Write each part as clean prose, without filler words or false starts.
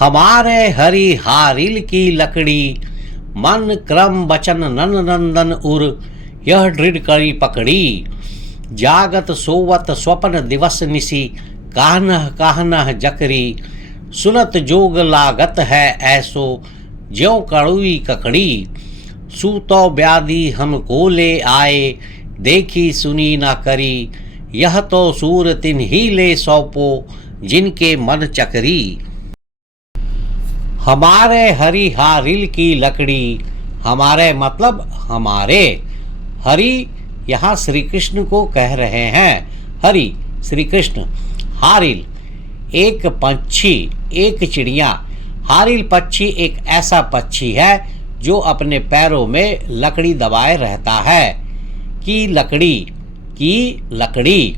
हमारे हरि हारिल की लकड़ी, मन क्रम बचन नन नंदन उर, यह दृढ़ करी पकड़ी। जागत सोवत स्वप्न दिवस निसी, काहनह काहनह जकरी। सुनत जोग लागत है ऐसो, ज्यों कड़ुई ककड़ी। सूतो व्याधि हमको ले आए, देखी सुनी ना करी। यह तो सूर तिन्ही ले सौंपो, जिनके मन चकरी। हमारे हरि हारिल की लकड़ी, हमारे मतलब हमारे। हरि यहाँ श्री कृष्ण को कह रहे हैं। हरि श्री कृष्ण। हारिल एक पंछी, एक चिड़िया। हारिल पक्षी एक ऐसा पक्षी है जो अपने पैरों में लकड़ी दबाए रहता है। की लकड़ी।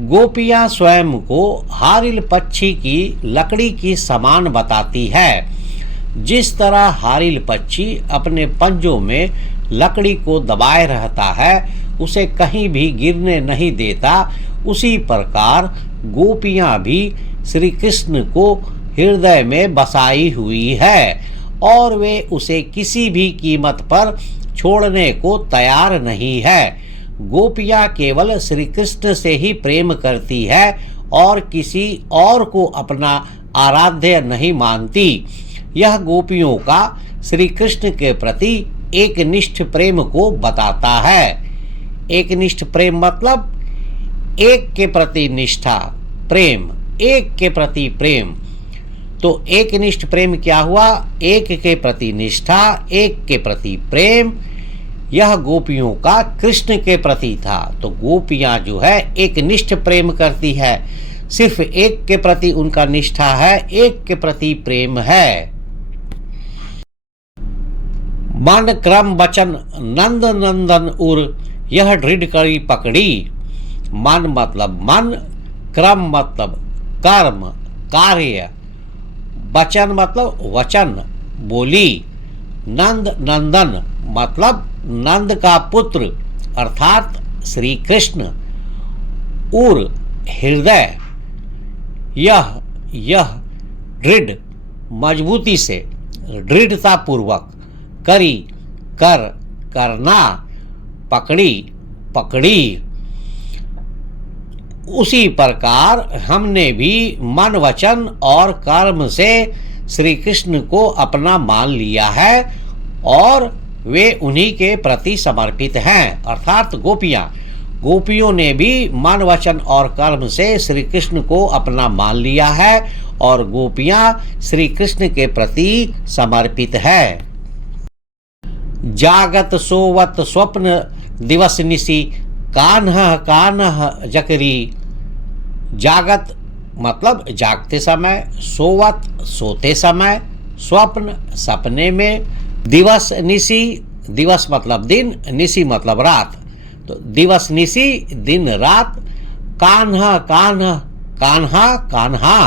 गोपियां स्वयं को हारिल पक्षी की लकड़ी की समान बताती है। जिस तरह हारिल पक्षी अपने पंजों में लकड़ी को दबाए रहता है, उसे कहीं भी गिरने नहीं देता, उसी प्रकार गोपियां भी श्री कृष्ण को हृदय में बसाई हुई है और वे उसे किसी भी कीमत पर छोड़ने को तैयार नहीं है। गोपियां केवल श्री कृष्ण से ही प्रेम करती है और किसी और को अपना आराध्य नहीं मानती। यह गोपियों का श्री कृष्ण के प्रति एक निष्ठ प्रेम को बताता है। एक निष्ठ प्रेम मतलब एक के प्रति निष्ठा, प्रेम, एक के प्रति प्रेम। तो एक निष्ठ प्रेम क्या हुआ? एक के प्रति निष्ठा, एक के प्रति प्रेम। यह गोपियों का कृष्ण के प्रति था। तो गोपियां जो है एक निष्ठ प्रेम करती है, सिर्फ एक के प्रति उनका निष्ठा है, एक के प्रति प्रेम है। मन क्रम वचन नंद नंदन उर, यह दृढ़ करी पकड़ी। मन मतलब मन, क्रम मतलब कर्म, कार्य, वचन मतलब वचन, बोली। नंद नंदन मतलब नंद का पुत्र अर्थात श्री कृष्ण। उर हृदय। यह दृढ़ मजबूती से, दृढ़ता पूर्वक। करी करना, पकड़ी। उसी प्रकार हमने भी मन वचन और कर्म से श्री कृष्ण को अपना मान लिया है और वे उन्हीं के प्रति समर्पित हैं, अर्थात गोपियों ने भी मन वचन और कर्म से श्री कृष्ण को अपना मान लिया है और गोपियां श्री कृष्ण के प्रति समर्पित है। जागत सोवत स्वप्न दिवस निसी, कान्ह कान्ह जकरी। जागत मतलब जागते समय, सोवत सोते समय, स्वप्न सपने में, दिवस निसी, दिवस मतलब दिन, निसी मतलब रात। तो दिवस निसी दिन रात। कान्हा कान्हा,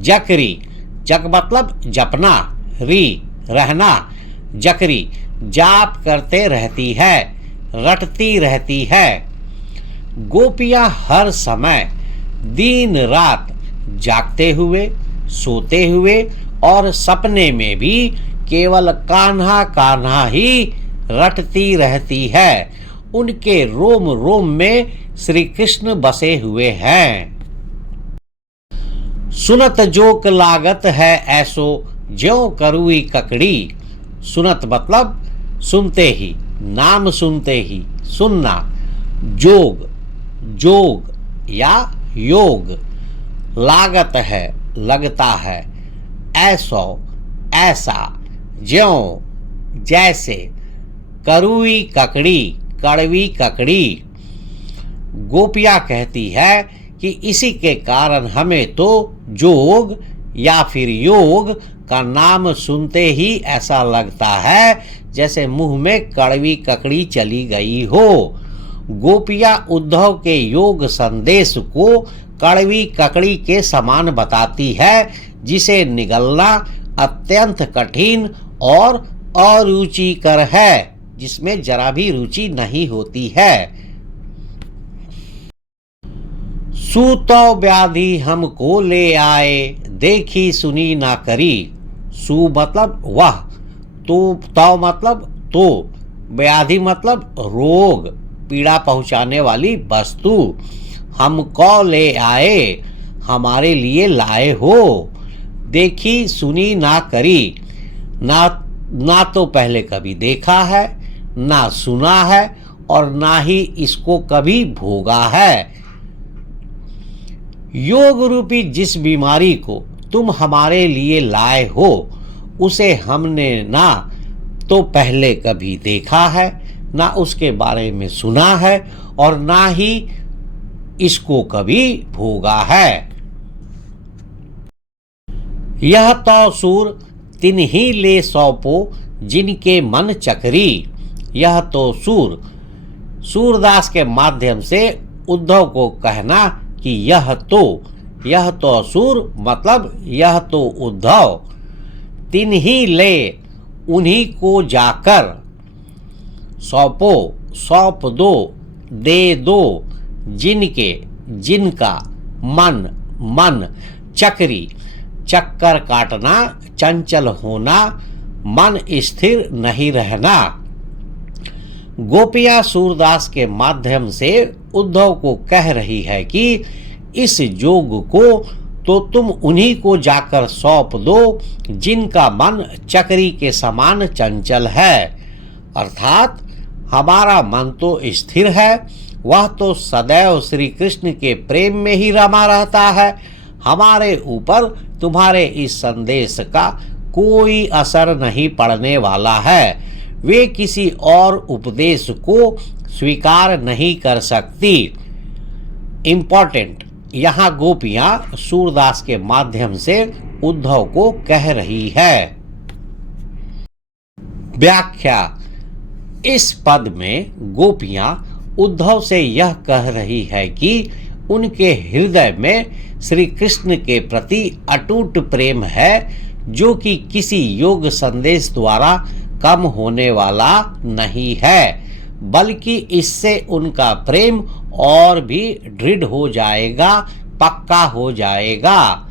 जकरी, जक मतलब जपना, री रहना, जकरी जाप करते रहती है, रटती रहती है। गोपियां हर समय दिन रात जागते हुए, सोते हुए और सपने में भी केवल कान्हा कान्हा ही रटती रहती है। उनके रोम रोम में श्री कृष्ण बसे हुए हैं। सुनत जोक लागत है ऐसो, ज्यों करुई ककड़ी। सुनत मतलब सुनते ही, नाम सुनते ही, सुनना। जोग या योग। लागत है, लगता है। ऐसा, ज्यों जैसे। करुई ककड़ी, कड़वी ककड़ी। गोपियां कहती है कि इसी के कारण हमें तो जोग या फिर योग का नाम सुनते ही ऐसा लगता है जैसे मुंह में कड़वी ककड़ी चली गई हो। गोपियां उद्धव के योग संदेश को कड़वी ककड़ी के समान बताती है, जिसे निगलना अत्यंत कठिन और अरुचिकर है, जिसमें जरा भी रुचि नहीं होती है। सूतो व्याधि हमको ले आए, देखी सुनी ना करी। सु मतलब वह, तो मतलब तो, व्याधि मतलब रोग, पीड़ा पहुंचाने वाली वस्तु। हमको ले आए, हमारे लिए लाए हो। देखी सुनी ना करी, ना तो पहले कभी देखा है, ना सुना है, और ना ही इसको कभी भोगा है। योग रूपी जिस बीमारी को तुम हमारे लिए लाए हो, उसे हमने ना तो पहले कभी देखा है, ना उसके बारे में सुना है, और ना ही इसको कभी भोगा है। यह तो सूर तिन्ही ले सौंपो, जिनके मन चकरी। यह तो सूरदास के माध्यम से उद्धव को कहना कि यह तो सूर मतलब यह तो उद्धव, तिन्ही ले उन्हीं को जाकर, सौंप दो, दे दो, जिनका मन चक्री, चक्कर काटना, चंचल होना, मन स्थिर नहीं रहना। गोपियां सूरदास के माध्यम से उद्धव को कह रही है कि इस जोग को तो तुम उन्हीं को जाकर सौंप दो, जिनका मन चक्री के समान चंचल है। अर्थात हमारा मन तो स्थिर है, वह तो सदैव श्री कृष्ण के प्रेम में ही रमा रहता है। हमारे ऊपर तुम्हारे इस संदेश का कोई असर नहीं पड़ने वाला है। वे किसी और उपदेश को स्वीकार नहीं कर सकती। इंपॉर्टेंट, यहाँ गोपियां सूरदास के माध्यम से उद्धव को कह रही है। व्याख्या, इस पद में गोपियां उद्धव से यह कह रही है कि उनके हृदय में श्री कृष्ण के प्रति अटूट प्रेम है, जो कि किसी योग संदेश द्वारा कम होने वाला नहीं है, बल्कि इससे उनका प्रेम और भी दृढ़ हो जाएगा, पक्का हो जाएगा।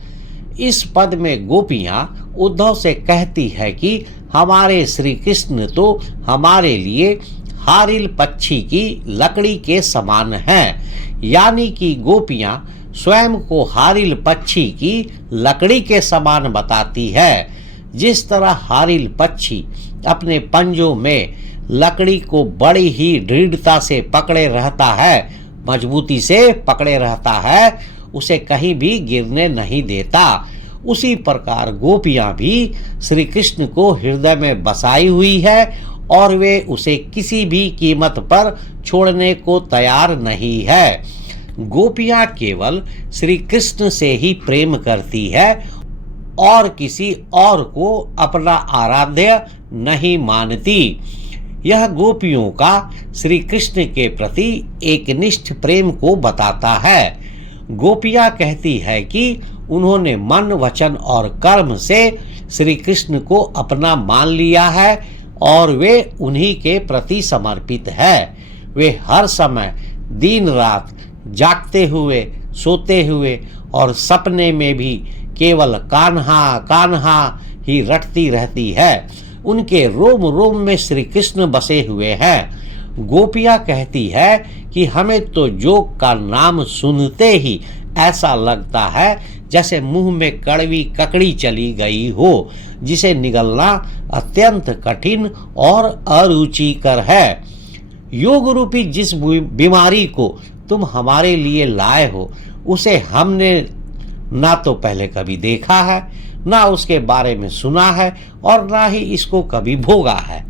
इस पद में गोपियां उद्धव से कहती है कि हमारे श्री कृष्ण तो हमारे लिए हारिल पक्षी की लकड़ी के समान हैं, यानी कि गोपियां स्वयं को हारिल पक्षी की लकड़ी के समान बताती है। जिस तरह हारिल पक्षी अपने पंजों में लकड़ी को बड़ी ही दृढ़ता से पकड़े रहता है, मजबूती से पकड़े रहता है, उसे कहीं भी गिरने नहीं देता, उसी प्रकार गोपियां भी श्री कृष्ण को हृदय में बसाई हुई है और वे उसे किसी भी कीमत पर छोड़ने को तैयार नहीं है। गोपियां केवल श्री कृष्ण से ही प्रेम करती है और किसी और को अपना आराध्य नहीं मानती। यह गोपियों का श्री कृष्ण के प्रति एक निष्ठ प्रेम को बताता है। गोपियां कहती है कि उन्होंने मन, वचन और कर्म से श्री कृष्ण को अपना मान लिया है और वे उन्हीं के प्रति समर्पित है। वे हर समय दिन रात जागते हुए, सोते हुए और सपने में भी केवल कान्हा कान्हा ही रटती रहती है। उनके रोम रोम में श्री कृष्ण बसे हुए हैं। गोपियां कहती है कि हमें तो जोग का नाम सुनते ही ऐसा लगता है जैसे मुंह में कड़वी ककड़ी चली गई हो, जिसे निगलना अत्यंत कठिन और अरुचिकर है। योग रूपी जिस बीमारी को तुम हमारे लिए लाए हो, उसे हमने ना तो पहले कभी देखा है, ना उसके बारे में सुना है, और ना ही इसको कभी भोगा है।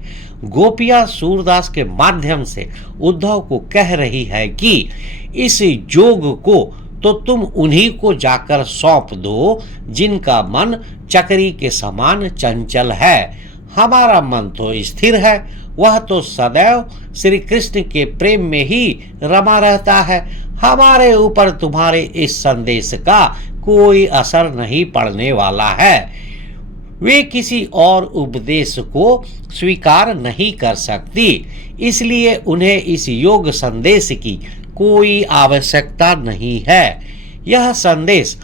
गोपियां सूरदास के माध्यम से उद्धव को कह रही है कि इस जोग को तो तुम उन्हीं को जाकर सौंप दो, जिनका मन चक्री के समान चंचल है। हमारा मन तो स्थिर है, वह तो सदैव श्री कृष्ण के प्रेम में ही रमा रहता है। हमारे ऊपर तुम्हारे इस संदेश का कोई असर नहीं पड़ने वाला है। वे किसी और उपदेश को स्वीकार नहीं कर सकती, इसलिए उन्हें इस योग संदेश की कोई आवश्यकता नहीं है। यह संदेश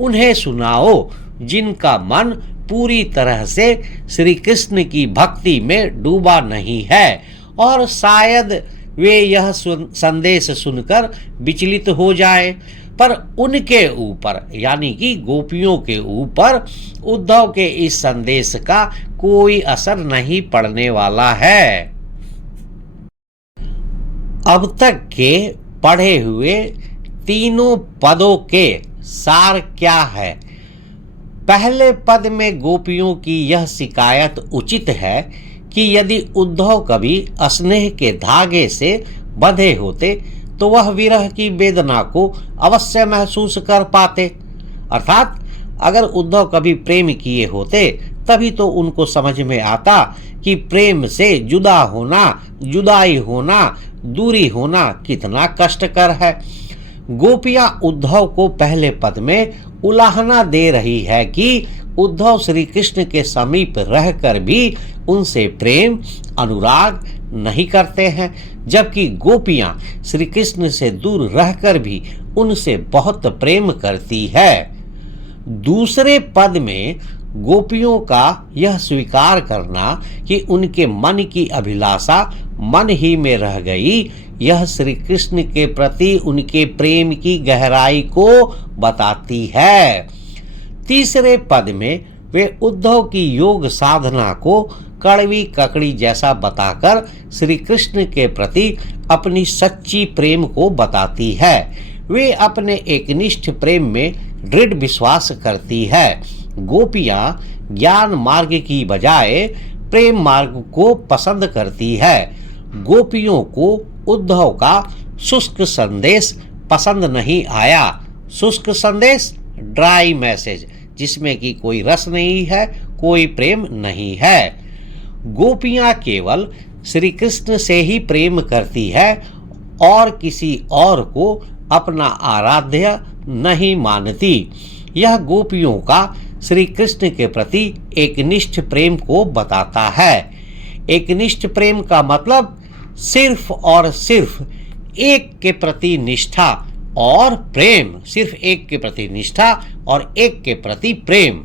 उन्हें सुनाओ जिनका मन पूरी तरह से श्री कृष्ण की भक्ति में डूबा नहीं है, और शायद वे यह संदेश सुनकर विचलित हो जाए, पर उनके ऊपर यानी कि गोपियों के ऊपर उद्धव के इस संदेश का कोई असर नहीं पड़ने वाला है। अब तक के पढ़े हुए तीनों पदों के सार क्या है? पहले पद में गोपियों की यह शिकायत उचित है कि यदि उद्धव कभी स्नेह के धागे से बंधे होते तो वह विरह की वेदना को अवश्य महसूस कर पाते। अर्थात अगर उद्धव कभी प्रेम किए होते तभी तो उनको समझ में आता कि प्रेम से जुदा होना, जुदाई होना, दूरी होना कितना कष्टकर है। गोपियां उद्धव को पहले पद में उलाहना दे रही है कि उद्धव श्री कृष्ण के समीप रहकर भी उनसे प्रेम अनुराग नहीं करते हैं, जबकि गोपियां श्री कृष्ण से दूर रहकर भी उनसे बहुत प्रेम करती है। दूसरे पद में गोपियों का यह स्वीकार करना कि उनके मन की अभिलाषा मन ही में रह गई, यह श्री कृष्ण के प्रति उनके प्रेम की गहराई को बताती है। तीसरे पद में वे उद्धव की योग साधना को कड़वी ककड़ी जैसा बताकर श्री कृष्ण के प्रति अपनी सच्ची प्रेम को बताती है। वे अपने एकनिष्ठ प्रेम में दृढ़ विश्वास करती है। गोपियां ज्ञान मार्ग की बजाय प्रेम मार्ग को पसंद करती है। गोपियों को उद्धव का शुष्क संदेश पसंद नहीं आया। शुष्क संदेश, ड्राई मैसेज, जिसमें कि कोई रस नहीं है, कोई प्रेम नहीं है। गोपियां केवल श्री कृष्ण से ही प्रेम करती है और किसी और को अपना आराध्य नहीं मानती। यह गोपियों का श्री कृष्ण के प्रति एकनिष्ठ प्रेम को बताता है। एकनिष्ठ प्रेम का मतलब सिर्फ और सिर्फ एक के प्रति निष्ठा और प्रेम, सिर्फ एक के प्रति निष्ठा और एक के प्रति प्रेम।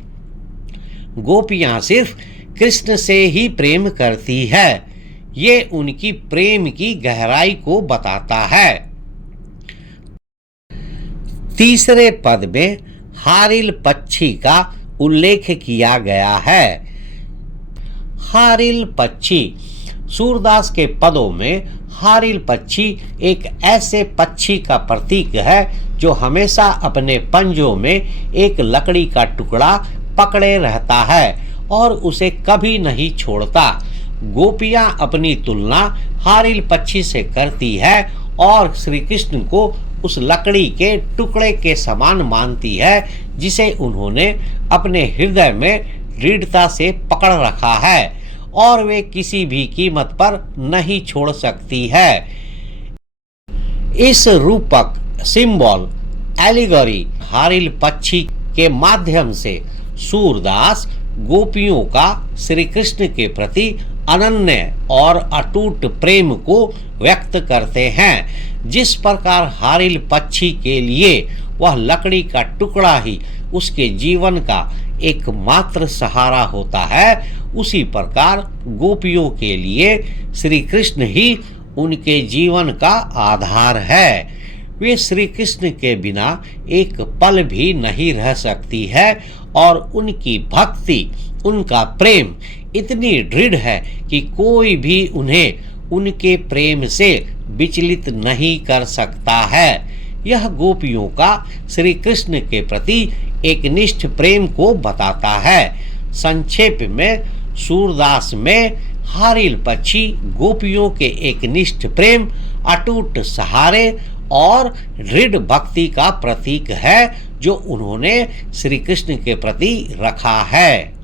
गोपियां सिर्फ कृष्ण से ही प्रेम करती है। ये उनकी प्रेम की गहराई को बताता है। तीसरे पद में हारिल पक्षी का उल्लेख किया गया है। हारिल पक्षी, सूरदास के पदों में हारिल पक्षी एक ऐसे पक्षी का प्रतीक है जो हमेशा अपने पंजों में एक लकड़ी का टुकड़ा पकड़े रहता है और उसे कभी नहीं छोड़ता। गोपियां अपनी तुलना हारिल पक्षी से करती है और श्री कृष्ण को उस लकड़ी के टुकड़े के समान मानती है जिसे उन्होंने अपने हृदय में दृढ़ता से पकड़ रखा है और वे किसी भी कीमत पर नहीं छोड़ सकती है। इस रूपक, सिंबल, एलिगोरी हारिल पक्षी के माध्यम से सूरदास गोपियों का श्री कृष्ण के प्रति अनन्य और अटूट प्रेम को व्यक्त करते हैं। जिस प्रकार हारिल पक्षी के लिए वह लकड़ी का टुकड़ा ही उसके जीवन का एकमात्र सहारा होता है, उसी प्रकार गोपियों के लिए श्री कृष्ण ही उनके जीवन का आधार है। वे श्री कृष्ण के बिना एक पल भी नहीं रह सकती है और उनकी भक्ति, उनका प्रेम इतनी दृढ़ है कि कोई भी उन्हें उनके प्रेम से विचलित नहीं कर सकता है। यह गोपियों का श्री कृष्ण के प्रति एकनिष्ठ प्रेम को बताता है। संक्षेप में सूरदास में हारिल पक्षी गोपियों के एकनिष्ठ प्रेम, अटूट सहारे और दृढ़ भक्ति का प्रतीक है जो उन्होंने श्री कृष्ण के प्रति रखा है।